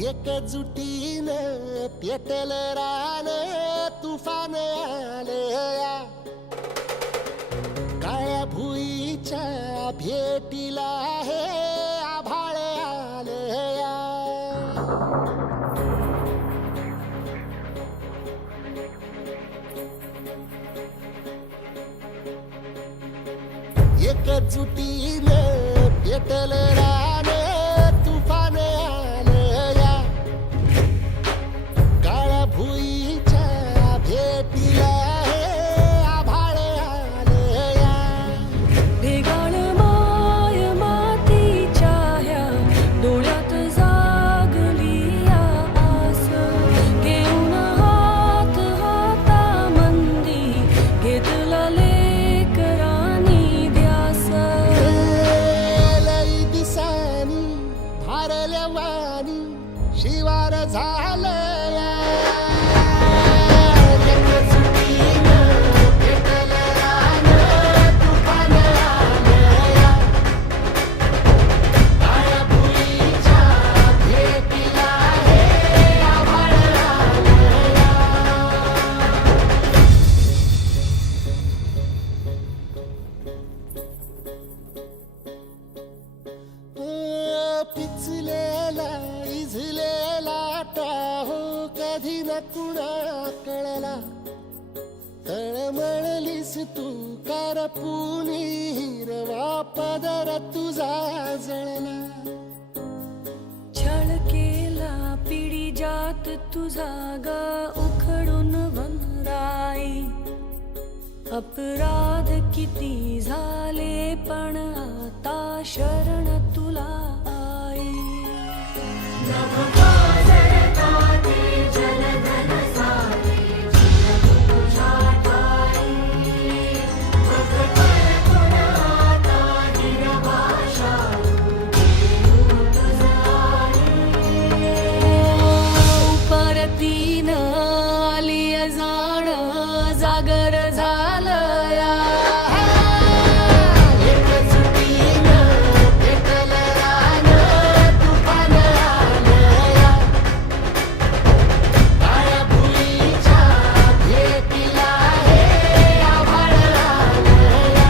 एकजुटीनं पेटल रान तुफान आलया काळ्या भुईच्या भेटीला हे आभाळ आलया एकजुटीनं पेटल रान तुफान आलया काळ्या भुईच्या भेटीला हे आभाळ आलया ढेगाळ माय मातीच्या ह्या डोळ्यात जागली या आस घेऊन हात हातामंदी घेतला लेकरांनी ध्यास लई दिसानी भारल्या वाणी शिवार झालया एकजुटीनं पेटल रान तुफान आलया काळ्या भुईच्या भेटीला हे आभाळ आलया पिचलेला इझलेला टाहो कधी न कुणा कळला तळमळलीस तू करपुनी हिरवा पदर तुझा जळला छळ केला पिढी जात तुझा ग उखडून वनराई अपराध किती झाले पण आता शरण तुला आई परतीनं आली जाण जागर झालया एकजुटीनं पेटल रान तुफान आलया काळ्या भुईच्या भेटीला हे आभाळ आलया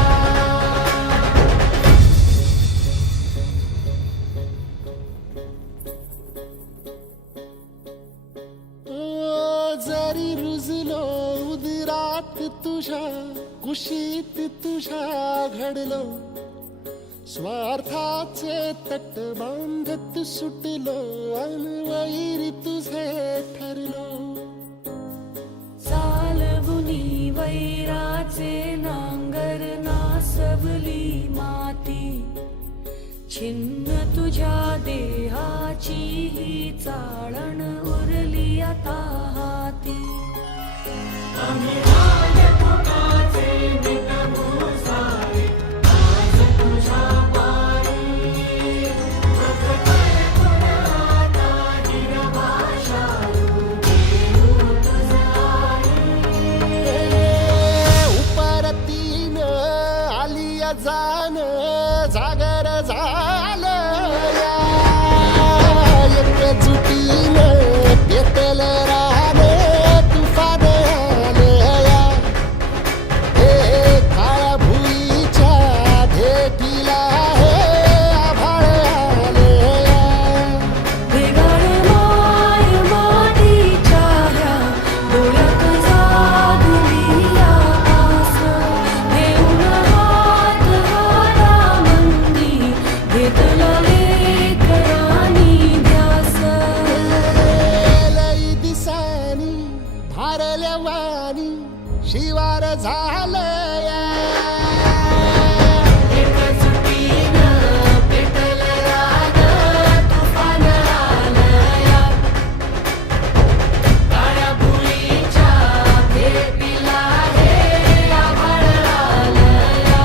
जरी रुजलो उदरात तुझ्या कुशीत तुझ्या घडलो स्वार्थाचे तट बांधत सुटलो अनवैरी तुझे ठरलो चालवुनी वैराचे नांगर नासवली माती छिन्न तुझ्या देहाची ही चाळण उरली आता हाती उपरतीनं आलिया जाण जागर झालया एकजुटीनं पेटल रान तुफान आलया हे काळ्या भुईच्या भेटीला हे आभाळ आलया ढेगाळ माय मातीच्या ह्या डोळ्यात जागली या आस घेऊन हात हातामंदी घेतला लेकरांनी ध्यास लई दिसानी भारल्या वाणी शिवार झालया एकजुटीनं पेटल रान तुफान आलया काळ्या भुईच्या भेटीला हे आभाळ आलया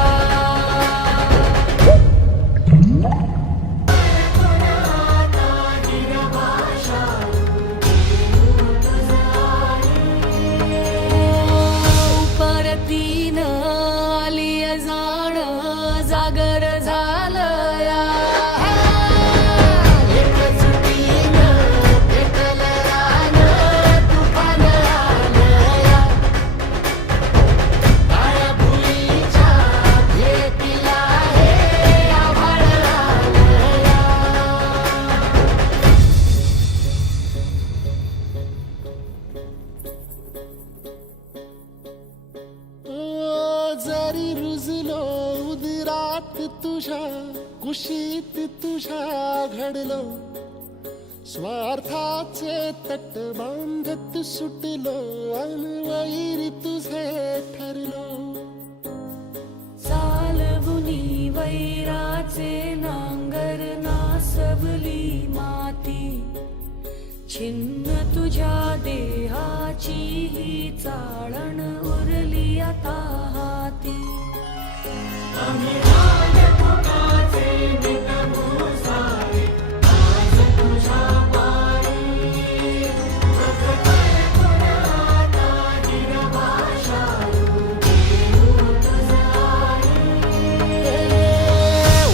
परतीनं तुझ्या कुशीत तुझ्या घडलो, स्वार्थाचे तट बांधत सुटलो, अनवैरी तुझे ठरलो. चालवुनी वैराचे नांगर नासवली माती, छिन्न तुझ्या देहाची ही चाळण उरली आता हाती.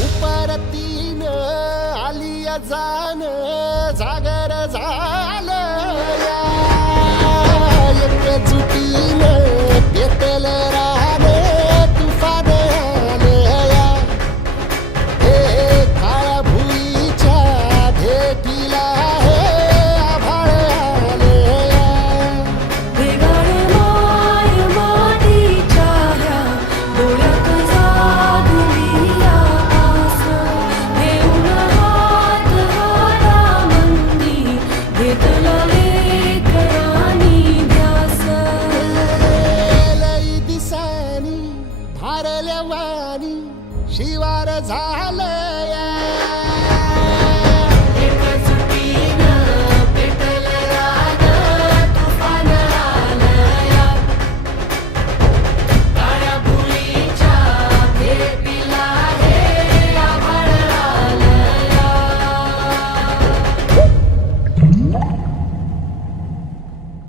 उपरतीन आलिया जान जागर जा